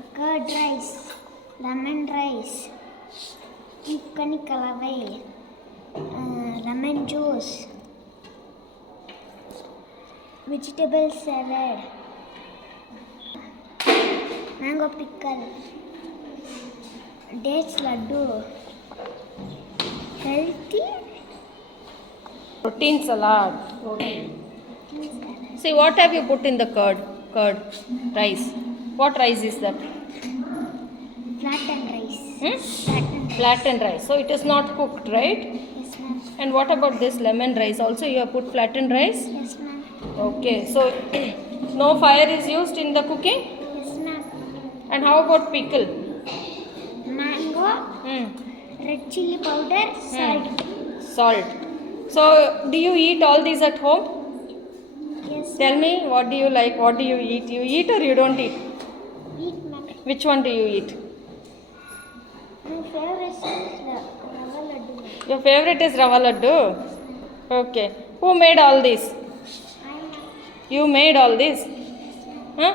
curd rice, lemon rice, chicken kalavai, lemon juice, vegetable salad, mango pickle, dates laddu, healthy Protein salad. See, what have you put in the curd? Curd rice. What rice is that? flattened rice. Flattened rice. So it is not cooked, right? Yes, ma'am. And what about this lemon rice? Also, you have put flattened rice. Yes, ma'am. Okay. So no fire is used in the cooking. Yes, ma'am. And how about pickle? Mango, red chili powder, salt. Salt. So do you eat all these at home? Yes. Tell me, what do you like? What do you eat? You eat or you don't eat? Eat, ma'am. Which one do you eat? My favorite is rava laddu, ma'am. Your favorite is rava laddu? Okay. Who made all this? I am. You made all this? Huh?